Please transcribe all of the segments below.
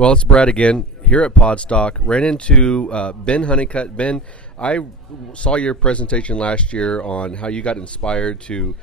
Well, it's Brad again here at Podstock. Ran into Ben Honeycutt. Ben, I saw your presentation last year on how you got inspired to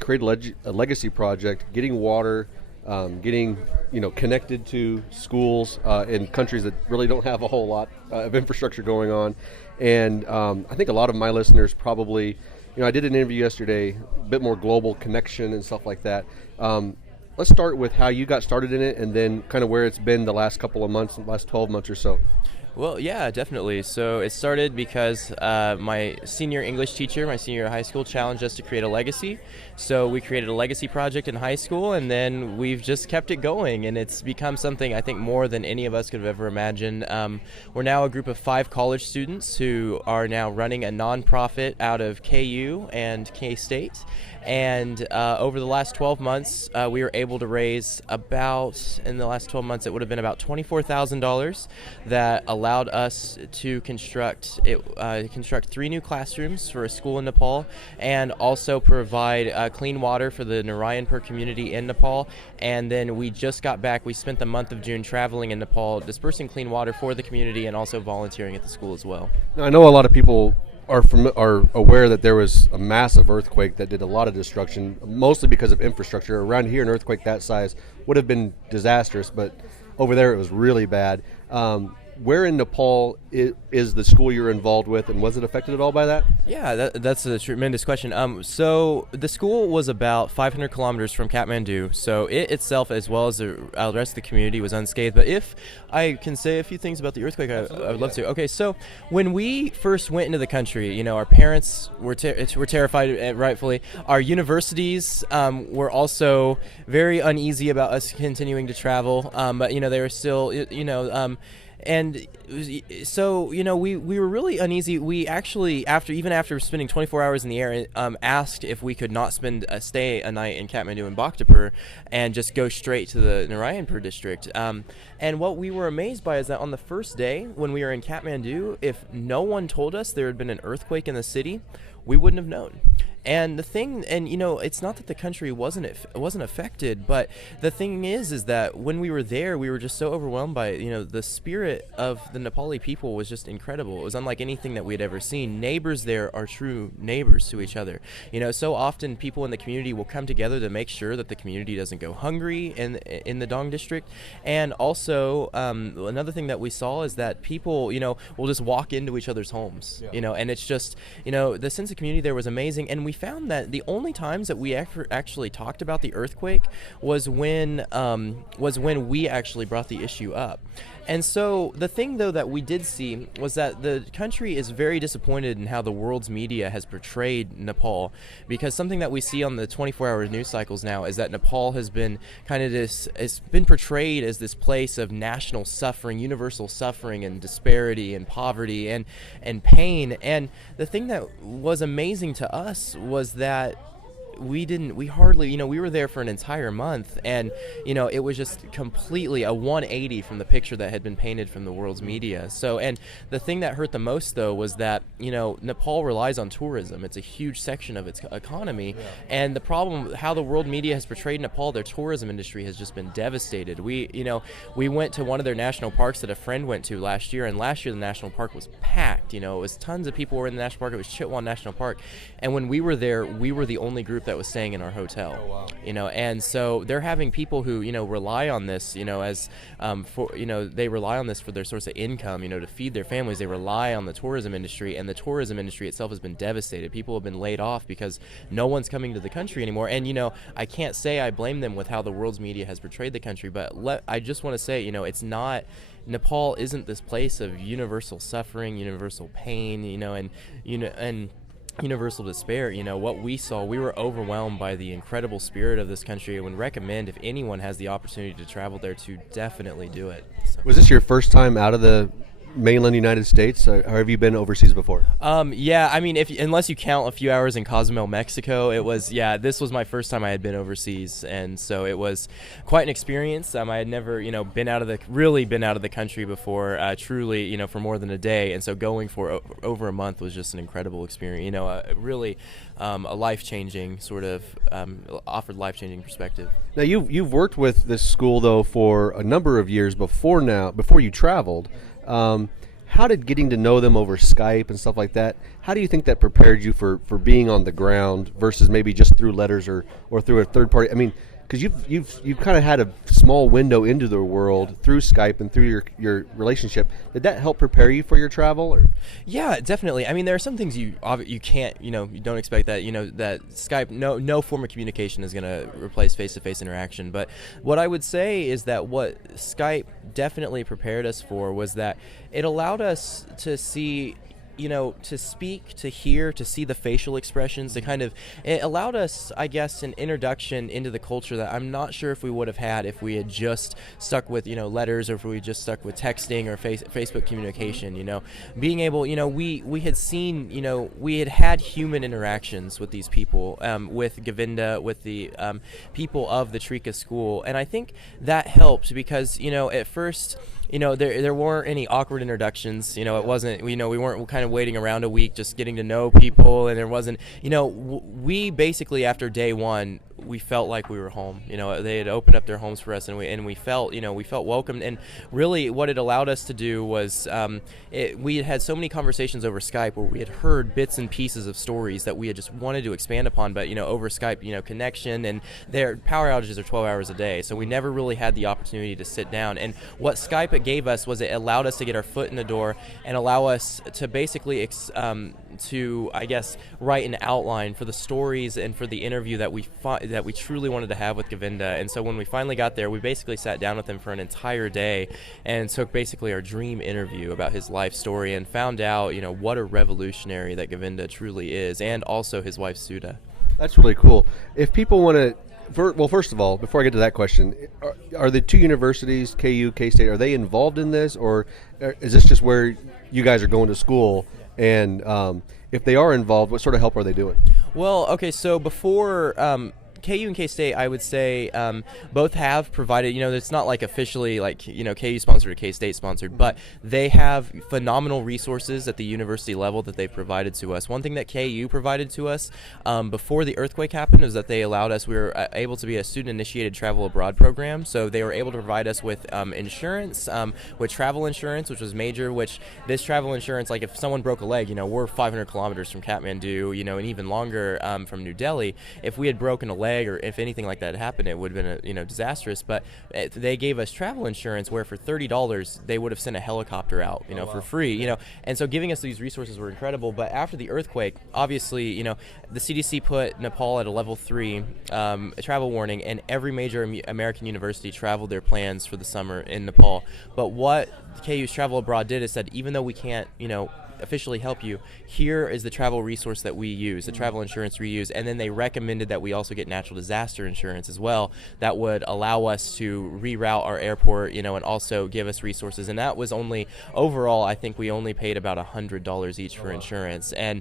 create a legacy project, getting water, getting connected to schools in countries that really don't have a whole lot of infrastructure going on. And I think a lot of my listeners probably, I did an interview yesterday, a bit more global connection and stuff like that. Let's start with how you got started in it, and then kind of where it's been the last couple of months, the last 12 months or so. Well, yeah, definitely. So it started because my senior English teacher, my senior year of high school, challenged us to create a legacy. So we created a legacy project in high school, and then we've just kept it going, and it's become something I think more than any of us could have ever imagined. We're now a group of 5 college students who are now running a nonprofit out of KU and K-State. And over the last 12 months, we were able to raise in the last 12 months, it would have been about $24,000 that allowed us to construct 3 new classrooms for a school in Nepal, and also provide clean water for the Narayanpur community in Nepal. And then we just got back. We spent the month of June traveling in Nepal, dispersing clean water for the community and also volunteering at the school as well. Now, I know a lot of people are aware that there was a massive earthquake that did a lot of destruction, mostly because of infrastructure. Around here, an earthquake that size would have been disastrous, but over there it was really bad. Where in Nepal is the school you're involved with, and was it affected at all by that? Yeah, that's a tremendous question. So the school was about 500 kilometers from Kathmandu, so it itself, as well as the rest of the community, was unscathed. But if I can say a few things about the earthquake, I would love to. Okay, so when we first went into the country, our parents were terrified, rightfully. Our universities were also very uneasy about us continuing to travel, but they were still, and so, we were really uneasy. We actually, after spending 24 hours in the air, asked if we could not stay a night in Kathmandu and Bhaktapur and just go straight to the Narayanpur district. And what we were amazed by is that on the first day when we were in Kathmandu, if no one told us there had been an earthquake in the city, we wouldn't have known. And the thing, it's not that the country wasn't affected, but the thing is that when we were there, we were just so overwhelmed by, the spirit of the Nepali people was just incredible. It was unlike anything that we had ever seen. Neighbors there are true neighbors to each other. So often people in the community will come together to make sure that the community doesn't go hungry in the Dong district. And also, another thing that we saw is that people, will just walk into each other's homes, and it's just, the sense of community there was amazing. And we found that the only times that we actually talked about the earthquake was when we actually brought the issue up. And so the thing, though, that we did see was that the country is very disappointed in how the world's media has portrayed Nepal, because something that we see on the 24-hour news cycles now is that Nepal has been it's been portrayed as this place of national suffering, universal suffering and disparity and poverty and pain. And the thing that was amazing to us was that we were there for an entire month, and it was just completely a 180 from the picture that had been painted from the world's media. So, and the thing that hurt the most, though, was that Nepal relies on tourism. It's a huge section of its economy. Yeah. And the problem, how the world media has portrayed Nepal, their tourism industry has just been devastated. We went to one of their national parks that a friend went to last year, and last year the national park was packed. It was tons of people were in the national park. It was Chitwan National Park, and when we were there, we were the only group that was staying in our hotel. Oh, wow. And so they're having people who rely on this as they rely on this for their source of income, to feed their families. They rely on the tourism industry, and the tourism industry itself has been devastated. People have been laid off because no one's coming to the country anymore. And I can't say I blame them with how the world's media has portrayed the country, but I just want to say it's not, Nepal isn't this place of universal suffering, universal pain, and universal despair. What we saw, we were overwhelmed by the incredible spirit of this country. I would recommend, if anyone has the opportunity to travel there, to definitely do it. So. Was this your first time out of the mainland United States, or have you been overseas before? Yeah, I mean, unless you count a few hours in Cozumel, Mexico, this was my first time I had been overseas, and so it was quite an experience. I had never, been out of the country before, truly, for more than a day, and so going for over a month was just an incredible experience. Really, a life-changing sort of offered life-changing perspective. Now you've worked with this school though for a number of years before you traveled. How did getting to know them over Skype and stuff like that, how do you think that prepared you for being on the ground versus maybe just through letters or through a third party? I mean, because you've kind of had a small window into the world through Skype and through your relationship. Did that help prepare you for your travel? Or? Yeah, definitely. I mean, there are some things you can't, you don't expect that, that Skype, no form of communication is going to replace face-to-face interaction. But what I would say is that what Skype definitely prepared us for was that it allowed us to see, to speak, to hear, to see the facial expressions, it allowed us, I guess, an introduction into the culture that I'm not sure if we would have had if we had just stuck with, letters, or if we just stuck with texting or Facebook communication, being able, we had seen, we had human interactions with these people, with Govinda, with the people of the Trika school. And I think that helped because, at first, there weren't any awkward introductions. It wasn't, we weren't kind of waiting around a week just getting to know people, and there wasn't, we basically after day one, we felt like we were home. They had opened up their homes for us, and we felt, we felt welcomed. And really, what it allowed us to do was, we had so many conversations over Skype where we had heard bits and pieces of stories that we had just wanted to expand upon, but over Skype, connection, and their power outages are 12 hours a day, so we never really had the opportunity to sit down. And what Skype gave us was it allowed us to get our foot in the door and allow us to basically to, I guess, write an outline for the stories and for the interview that we truly wanted to have with Govinda. And so when we finally got there, we basically sat down with him for an entire day and took basically our dream interview about his life story and found out, what a revolutionary that Govinda truly is, and also his wife Sudha. That's really cool. If people want to, well, first of all, before I get to that question, are the two universities, KU, K-State, are they involved in this, or is this just where you guys are going to school? And if they are involved, what sort of help are they doing? Well, okay, so before KU and K-State, I would say both have provided, it's not like officially like, KU sponsored or K-State sponsored, but they have phenomenal resources at the university level that they've provided to us. One thing that KU provided to us before the earthquake happened is that they allowed us, we were able to be a student-initiated travel abroad program. So they were able to provide us with insurance, with travel insurance, which was major, which this travel insurance, like if someone broke a leg, we're 500 kilometers from Kathmandu, and even longer from New Delhi. If we had broken a leg, or if anything like that had happened, it would have been disastrous. But they gave us travel insurance where for $30 they would have sent a helicopter out, for free, and so giving us these resources were incredible. But after the earthquake, obviously, the CDC put Nepal at a level 3 travel warning, and every major American university traveled their plans for the summer in Nepal. But what KU's Travel Abroad did is said, even though we can't, officially help you, here is the travel resource that we use, the travel insurance we use. And then they recommended that we also get natural disaster insurance as well, that would allow us to reroute our airport, and also give us resources. And that was only, overall, I think we only paid about $100 each for insurance. And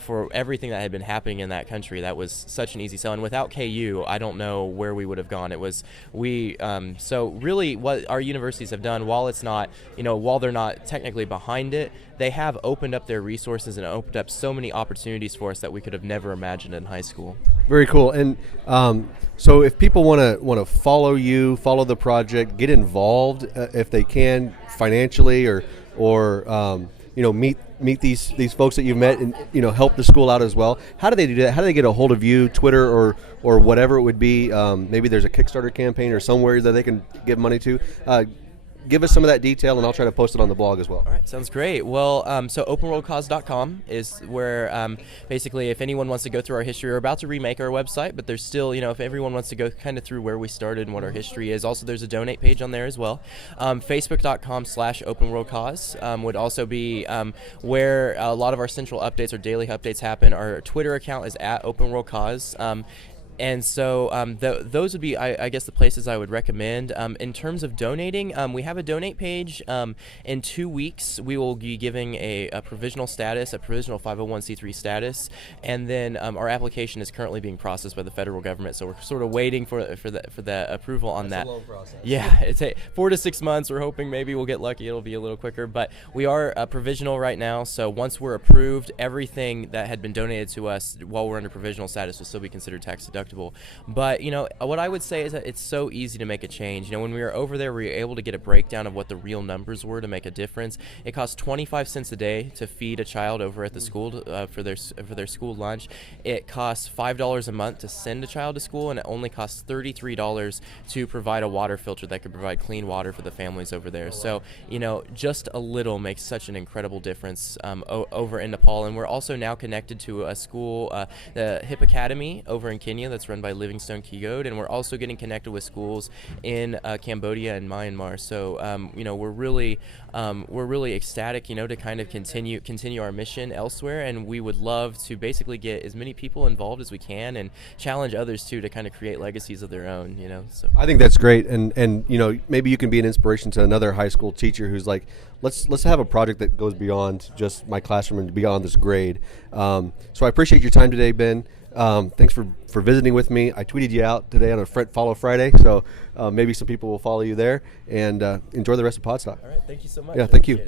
for everything that had been happening in that country, that was such an easy sell. And without KU, I don't know where we would have gone. It was so really what our universities have done, while it's not, while they're not technically behind it, they have opened up their resources and opened up so many opportunities for us that we could have never imagined in high school. Very cool. And so if people want to follow you, follow the project, get involved if they can financially, or meet these folks that you've met and help the school out as well, how do they do that? How do they get a hold of you, Twitter or whatever it would be? Maybe there's a Kickstarter campaign or somewhere that they can give money to. Give us some of that detail, and I'll try to post it on the blog as well. All right, sounds great. Well, so openworldcause.com is where basically if anyone wants to go through our history, we're about to remake our website, but there's still, if everyone wants to go kind of through where we started and what our history is. Also, there's a donate page on there as well. Facebook.com/openworldcause would also be where a lot of our central updates or daily updates happen. Our Twitter account is @openworldcause. And so those would be, I guess, the places I would recommend. In terms of donating, we have a donate page. In 2 weeks, we will be giving a provisional status, a provisional 501c3 status, and then our application is currently being processed by the federal government. So we're sort of waiting for the approval on that. That's a long process. Yeah, it's 4 to 6 months. We're hoping maybe we'll get lucky. It'll be a little quicker, but we are provisional right now. So once we're approved, everything that had been donated to us while we're under provisional status will still be considered tax deductible. But what I would say is that it's so easy to make a change. When we were over there, we were able to get a breakdown of what the real numbers were to make a difference. It costs 25 cents a day to feed a child over at the school for their school lunch. It costs $5 a month to send a child to school, and it only costs $33 to provide a water filter that could provide clean water for the families over there. So just a little makes such an incredible difference over in Nepal. And we're also now connected to a school, the HIP Academy over in Kenya, that's run by Livingstone Kigode, and we're also getting connected with schools in Cambodia and Myanmar. So we're really ecstatic, to kind of continue our mission elsewhere, and we would love to basically get as many people involved as we can and challenge others too to kind of create legacies of their own. So I think that's great, and maybe you can be an inspiration to another high school teacher who's like, let's have a project that goes beyond just my classroom and beyond this grade. So I appreciate your time today, Ben. Thanks for visiting with me. I tweeted you out today on a Follow Friday, so maybe some people will follow you there, and enjoy the rest of Podstock. All right, thank you so much. Yeah, thank you.